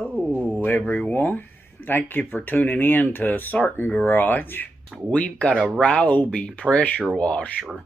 Hello everyone. Thank you for tuning in to Sartin Garage. We've got a Ryobi Pressure Washer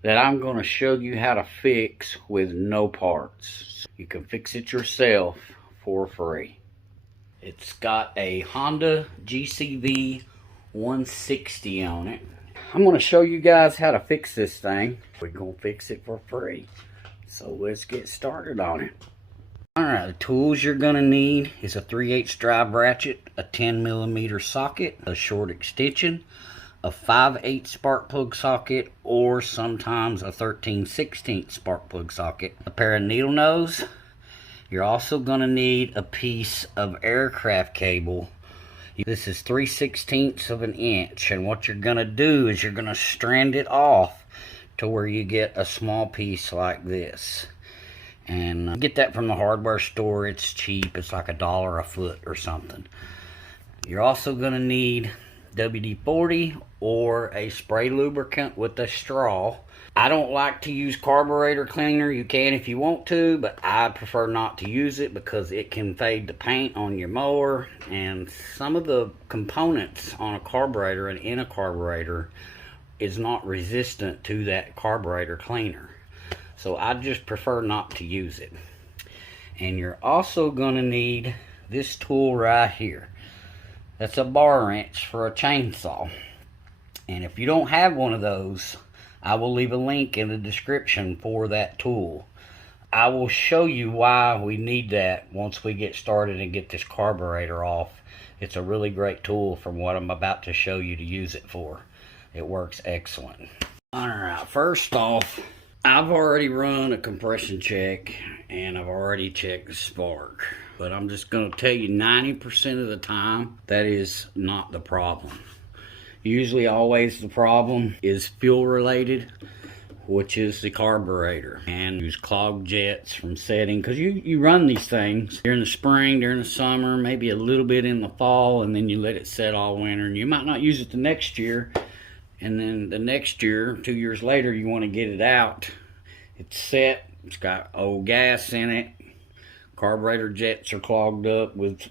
that I'm going to show you how to fix with no parts. You can fix it yourself for free. It's got a Honda GCV160 on it. I'm going to show you guys how to fix this thing. We're going to fix it for free. So let's get started on it. Alright, the tools you're going to need is a 3/8 drive ratchet, a 10mm socket, a short extension, a 5/8 spark plug socket, or sometimes a 13/16 spark plug socket, a pair of needle nose. You're also going to need a piece of aircraft cable. This is 3/16 of an inch, and what you're going to do is you're going to strand it off to where you get a small piece like this. And get that from the hardware store. It's cheap. It's like $1 a foot or something. You're also going to need WD-40 or a spray lubricant with a straw. I don't like to use carburetor cleaner. You can if you want to, but I prefer not to use it because it can fade the paint on your mower, and some of the components on a carburetor and in a carburetor is not resistant to that carburetor cleaner. So I just prefer not to use it. And you're also going to need this tool right here. That's a bar wrench for a chainsaw. And if you don't have one of those, I will leave a link in the description for that tool. I will show you why we need that once we get started and get this carburetor off. It's a really great tool from what I'm about to show you to use it for. It works excellent. Alright, first off, I've already run a compression check and I've already checked the spark, but I'm just going to tell you 90% of the time that is not the problem. Usually always the problem is fuel related, which is the carburetor, and use clogged jets from setting, because you run these things during the spring, during the summer, maybe a little bit in the fall, and then you let it set all winter, and you might not use it the next year. And then the next year, 2 years later, you want to get it out. It's set, it's got old gas in it, carburetor jets are clogged up with,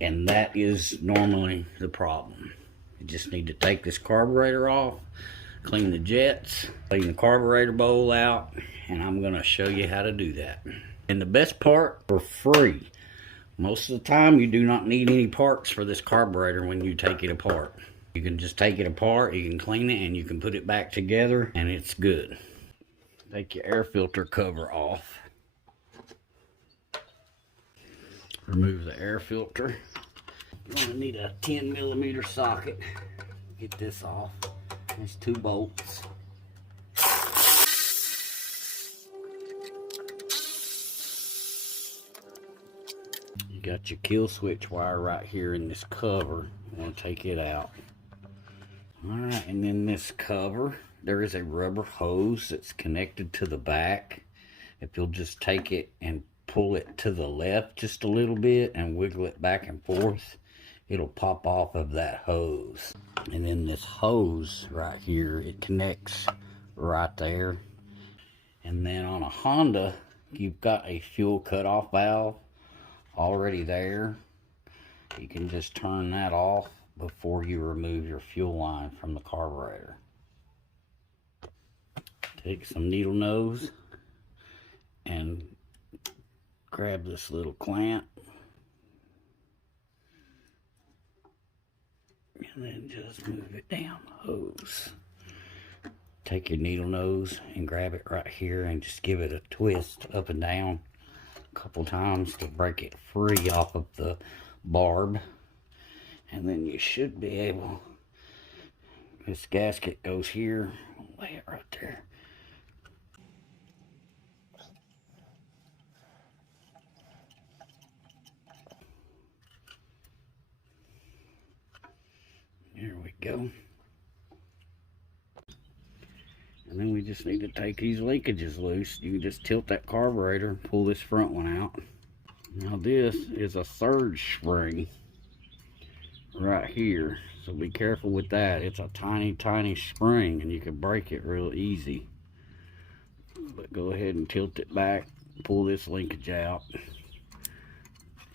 and that is normally the problem. You just need to take this carburetor off, clean the jets, clean the carburetor bowl out, and I'm going to show you how to do that. And the best part, for free. Most of the time, you do not need any parts for this carburetor when you take it apart. You can just take it apart, you can clean it, and you can put it back together, and it's good. Take your air filter cover off. Remove the air filter. You're going to need a 10mm socket. Get this off. There's 2 bolts. You got your kill switch wire right here in this cover. You want to take it out. Alright, and then this cover, there is a rubber hose that's connected to the back. If you'll just take it and pull it to the left just a little bit and wiggle it back and forth, it'll pop off of that hose. And then this hose right here, it connects right there. And then on a Honda, you've got a fuel cutoff valve already there. You can just turn that off before you remove your fuel line from the carburetor. Take some needle nose and grab this little clamp, and then just move it down the hose. Take your needle nose and grab it right here and just give it a twist up and down a couple times to break it free off of the barb. And then you should be able, this gasket goes here, lay it right there. There we go. And then we just need to take these linkages loose. You can just tilt that carburetor, pull this front one out. Now this is a surge spring right here, so be careful with that. It's a tiny spring and you can break it real easy. But go ahead and tilt it back, pull this linkage out,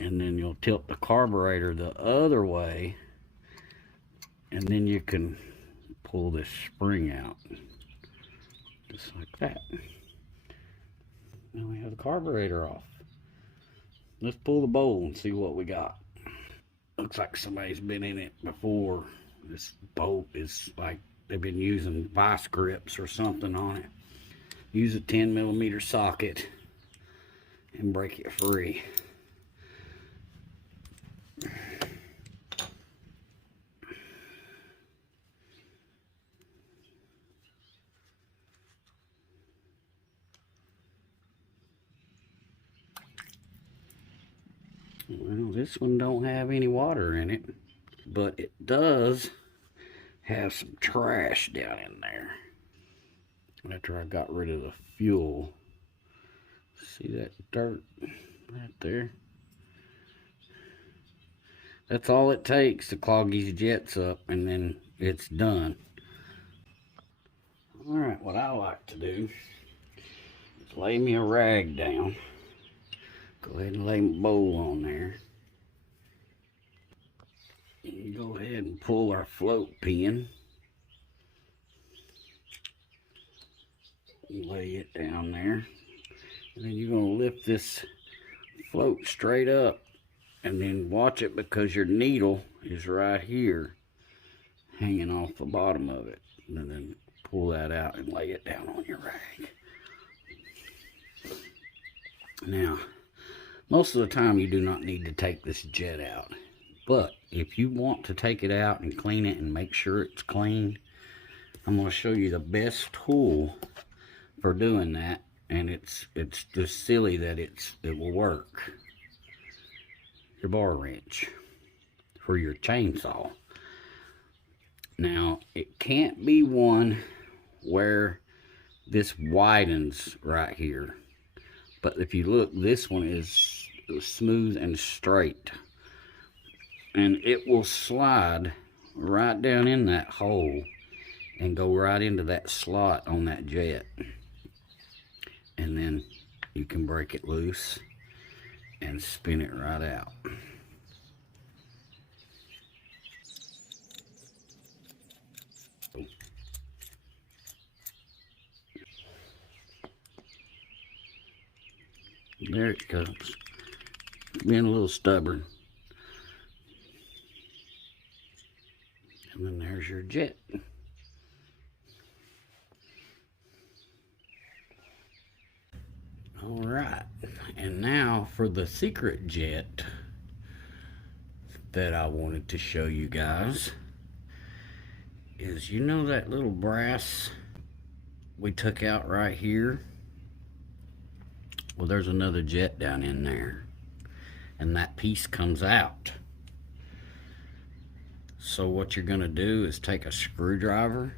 and then you'll tilt the carburetor the other way, and then you can pull this spring out just like that. Now we have the carburetor off. Let's pull the bowl and see what we got. Looks like somebody's been in it before. This bolt is like they've been using vice grips or something on it. Use a 10mm socket and break it free. Well, this one don't have any water in it, but it does have some trash down in there. After I got rid of the fuel, see that dirt right there? That's all it takes to clog these jets up, and then it's done. Alright, what I like to do is lay me a rag down. Go ahead and lay my bowl on there. And you go ahead and pull our float pin. Lay it down there. And then you're going to lift this float straight up. And then watch it, because your needle is right here hanging off the bottom of it. And then pull that out and lay it down on your rag. Now, most of the time you do not need to take this jet out. But if you want to take it out and clean it and make sure it's clean, I'm going to show you the best tool for doing that. And it's just silly that it will work. Your bar wrench for your chainsaw. Now, it can't be one where this widens right here. But if you look, this one is smooth and straight. And it will slide right down in that hole and go right into that slot on that jet. And then you can break it loose and spin it right out. There it comes. Being a little stubborn. And then there's your jet. Alright, and now for the secret jet that I wanted to show you guys is, you know that little brass we took out right here? Well, there's another jet down in there, and that piece comes out. So what you're gonna do is take a screwdriver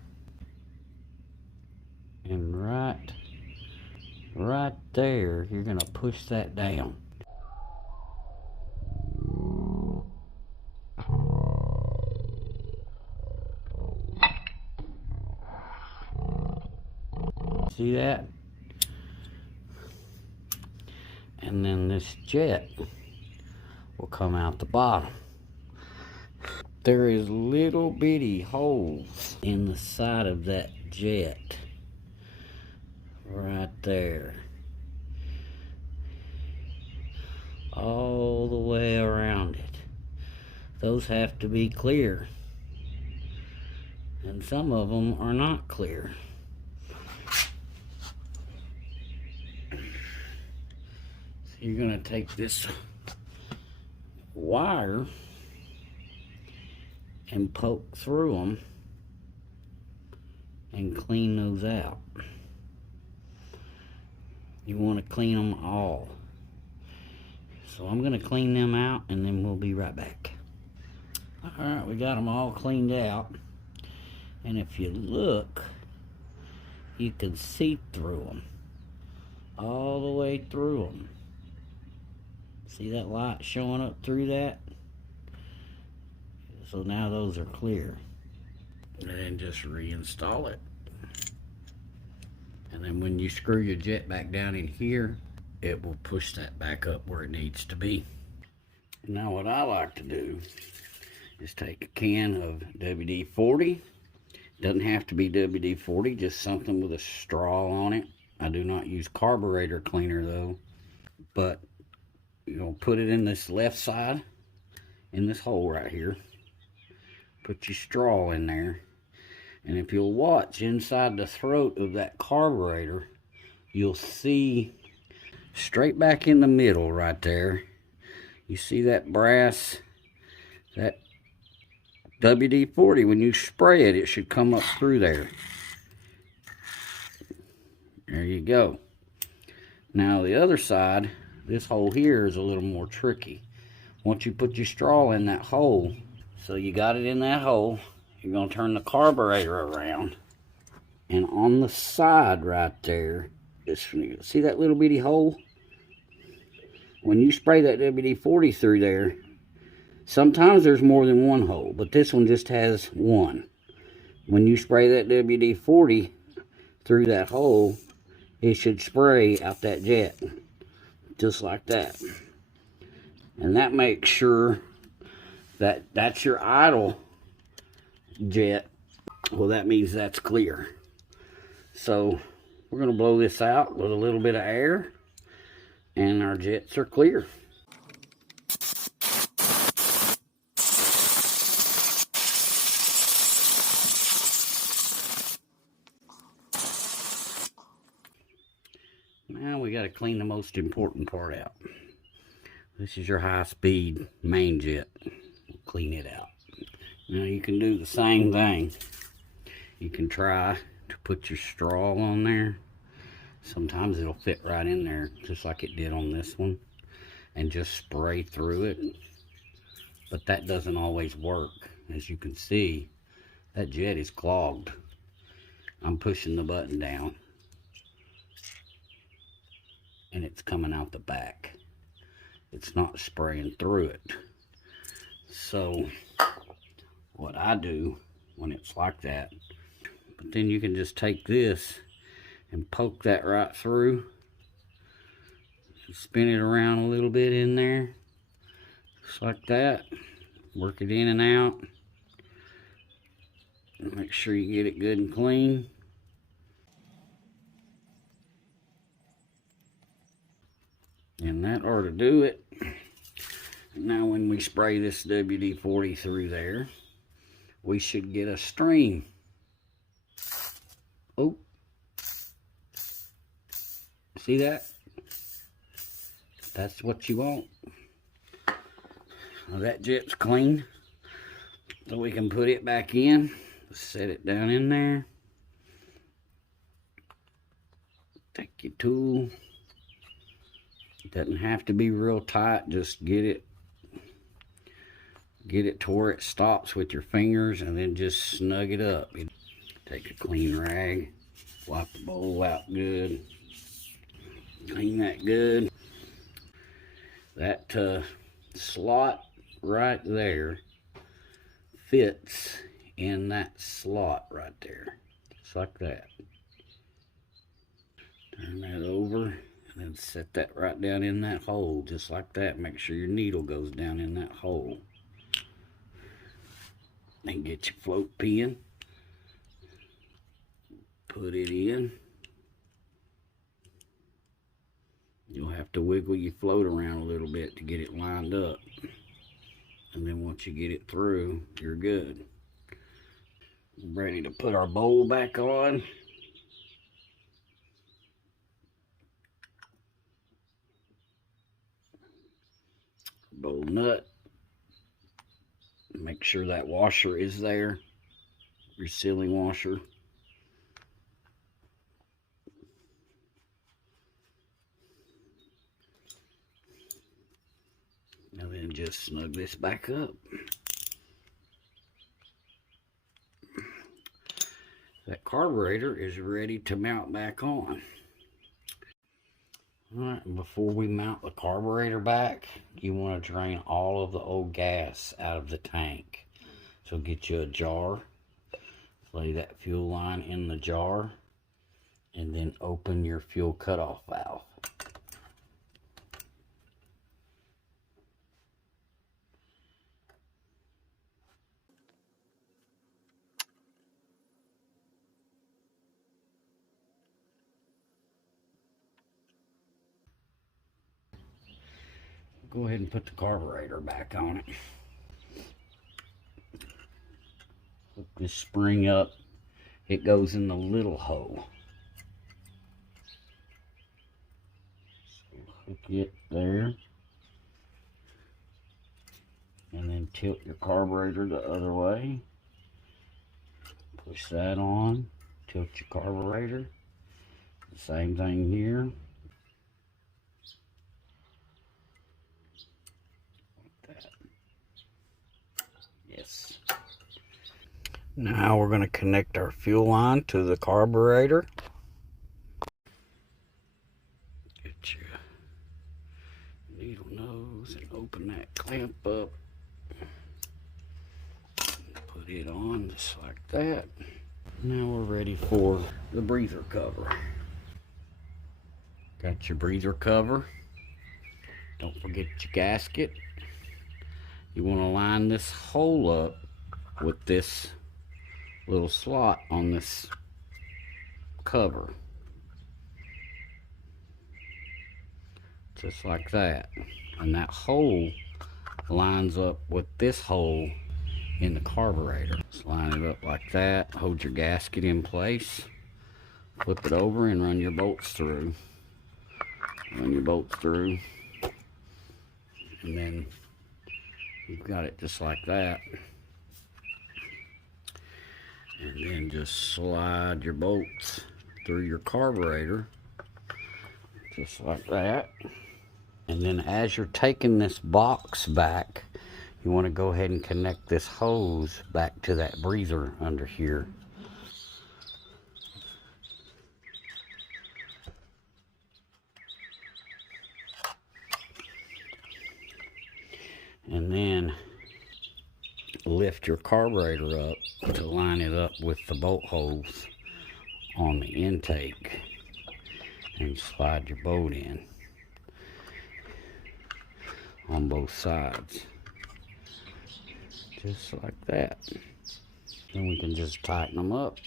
and right there, you're gonna push that down. See that? And then this jet will come out the bottom. There is little bitty holes in the side of that jet. Right there. All the way around it. Those have to be clear. And some of them are not clear. So you're going to take this wire and poke through them and clean those out. You want to clean them all. So I'm going to clean them out, and then we'll be right back. Alright, we got them all cleaned out. And if you look, you can see through them. All the way through them. See that light showing up through that? So now those are clear. And then just reinstall it. And then when you screw your jet back down in here, it will push that back up where it needs to be. Now what I like to do is take a can of WD-40. Doesn't have to be WD-40, just something with a straw on it. I do not use carburetor cleaner though. But you're going to put it in this left side, in this hole right here. Put your straw in there. And if you'll watch inside the throat of that carburetor, you'll see straight back in the middle right there. You see that brass, that WD-40. When you spray it, it should come up through there. There you go. Now the other side, this hole here is a little more tricky. Once you put your straw in that hole, so you got it in that hole, you're going to turn the carburetor around. And on the side right there, see that little bitty hole? When you spray that WD-40 through there, sometimes there's more than one hole, but this one just has one. When you spray that WD-40 through that hole, it should spray out that jet. Just like that. And that makes sure that that's your idle jet. Well, that means that's clear. So we're going to blow this out with a little bit of air, and our jets are clear. Now we got to clean the most important part out. This is your high-speed main jet. Clean it out. Now you can do the same thing. You can try to put your straw on there. Sometimes it'll fit right in there, just like it did on this one, and just spray through it. But that doesn't always work. As you can see, that jet is clogged. I'm pushing the button down, and it's coming out the back. It's not spraying through it. So what I do when it's like that, but then you can just take this and poke that right through. Spin it around a little bit in there, just like that. Work it in and out. Make sure you get it good and clean. And that ought to do it. Now when we spray this WD-40 through there, we should get a stream. Oh, see that? That's what you want. Now that jet's clean, so we can put it back in. Set it down in there. Take your tool. It doesn't have to be real tight. Just get it to where it stops with your fingers, and then just snug it up. Take a clean rag, wipe the bowl out good, clean that good. That slot right there fits in that slot right there, just like that. Turn that over, and then set that right down in that hole, just like that. Make sure your needle goes down in that hole. Then get your float pin, put it in. You'll have to wiggle your float around a little bit to get it lined up. And then once you get it through, you're good. Ready to put our bowl back on. Bowl nut. Make sure that washer is there, your sealing washer. And then just snug this back up. That carburetor is ready to mount back on. Alright, before we mount the carburetor back, you want to drain all of the old gas out of the tank. So get you a jar, lay that fuel line in the jar, and then open your fuel cutoff valve. Go ahead and put the carburetor back on it. Hook this spring up. It goes in the little hole. So hook it there. And then tilt your carburetor the other way. Push that on. Tilt your carburetor. The same thing here. Like that. Yes. Now we're going to connect our fuel line to the carburetor. Get your needle nose and open that clamp up. Put it on just like that. Now we're ready for the breather cover. Got your breather cover. Don't forget your gasket. You want to line this hole up with this little slot on this cover. Just like that. And that hole lines up with this hole in the carburetor. Just line it up like that. Hold your gasket in place. Flip it over and run your bolts through. Run your bolts through. And then you've got it just like that. And then just slide your bolts through your carburetor. Just like that. And then as you're taking this box back, you want to go ahead and connect this hose back to that breather under here. And then lift your carburetor up to line it up with the bolt holes on the intake and slide your bolt in on both sides. Just like that. Then we can just tighten them up.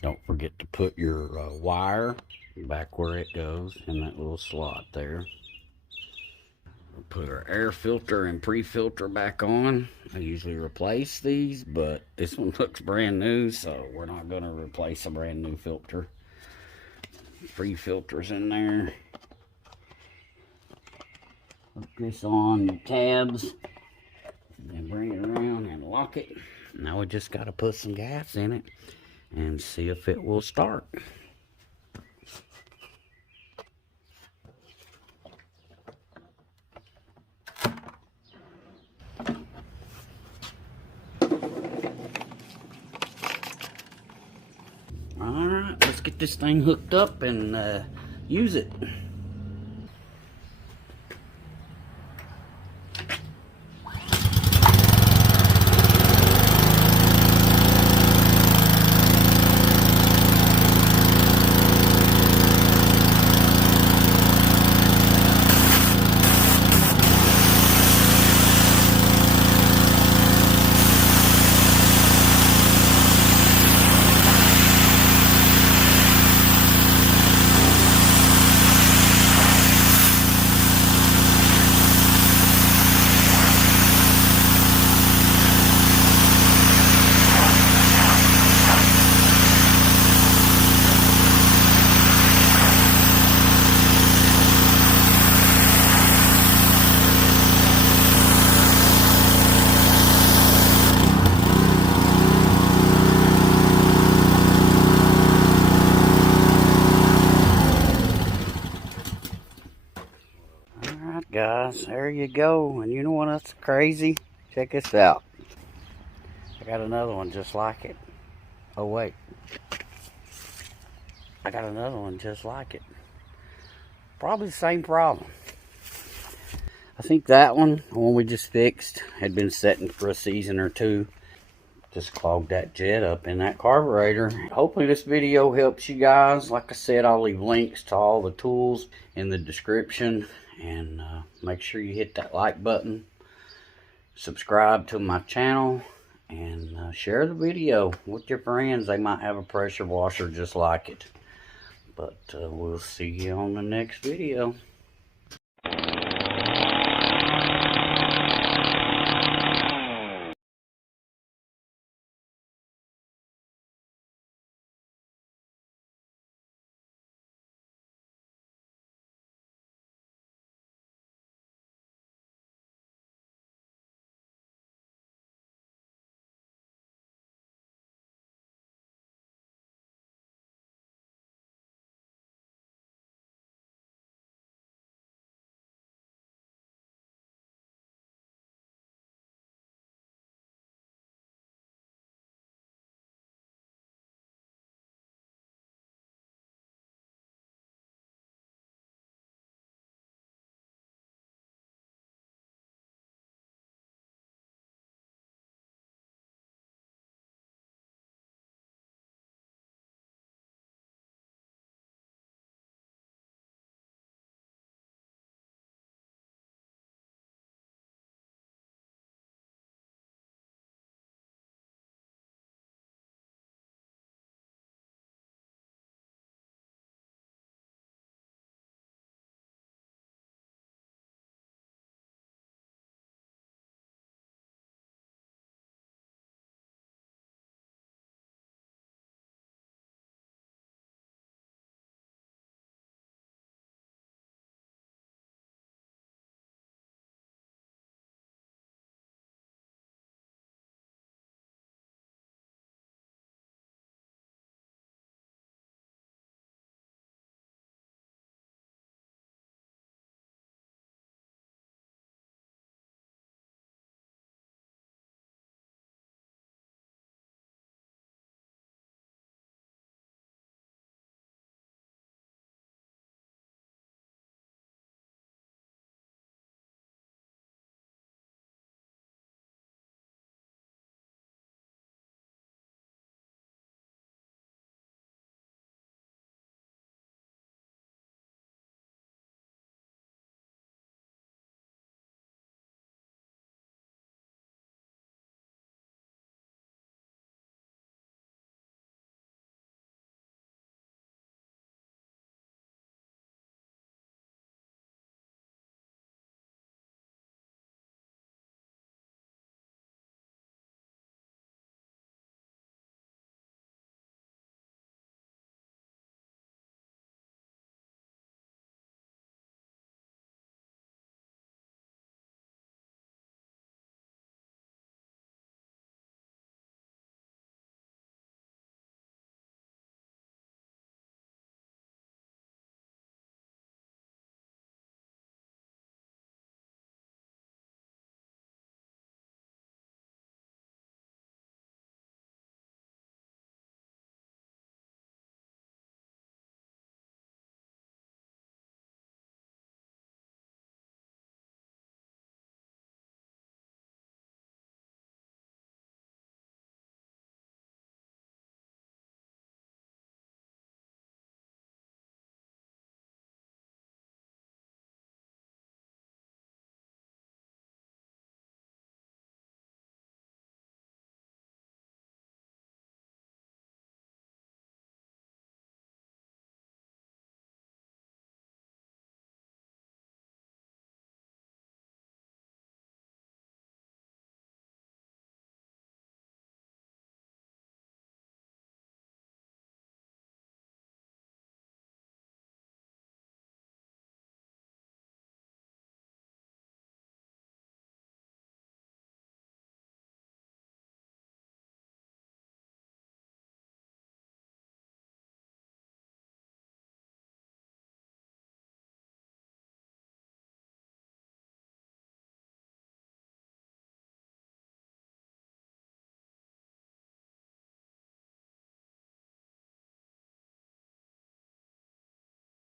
Don't forget to put your wire back where it goes in that little slot there. We'll put our air filter and pre-filter back on. I usually replace these, but this one looks brand new, so we're not going to replace a brand new filter. Pre-filters in there. Hook this on your tabs, and then bring it around and lock it. Now we just got to put some gas in it and see if it will start. Alright, let's get this thing hooked up and use it. Guys, there you go. And you know what else crazy? Check this out. I got another one just like it. Oh wait, I got another one just like it. Probably the same problem. I think that one, the one we just fixed, had been setting for a season or two. Just clogged that jet up in that carburetor. Hopefully this video helps you guys. Like I said, I'll leave links to all the tools in the description. And make sure you hit that like button. Subscribe to my channel. And share the video with your friends. They might have a pressure washer just like it. But we'll see you on the next video.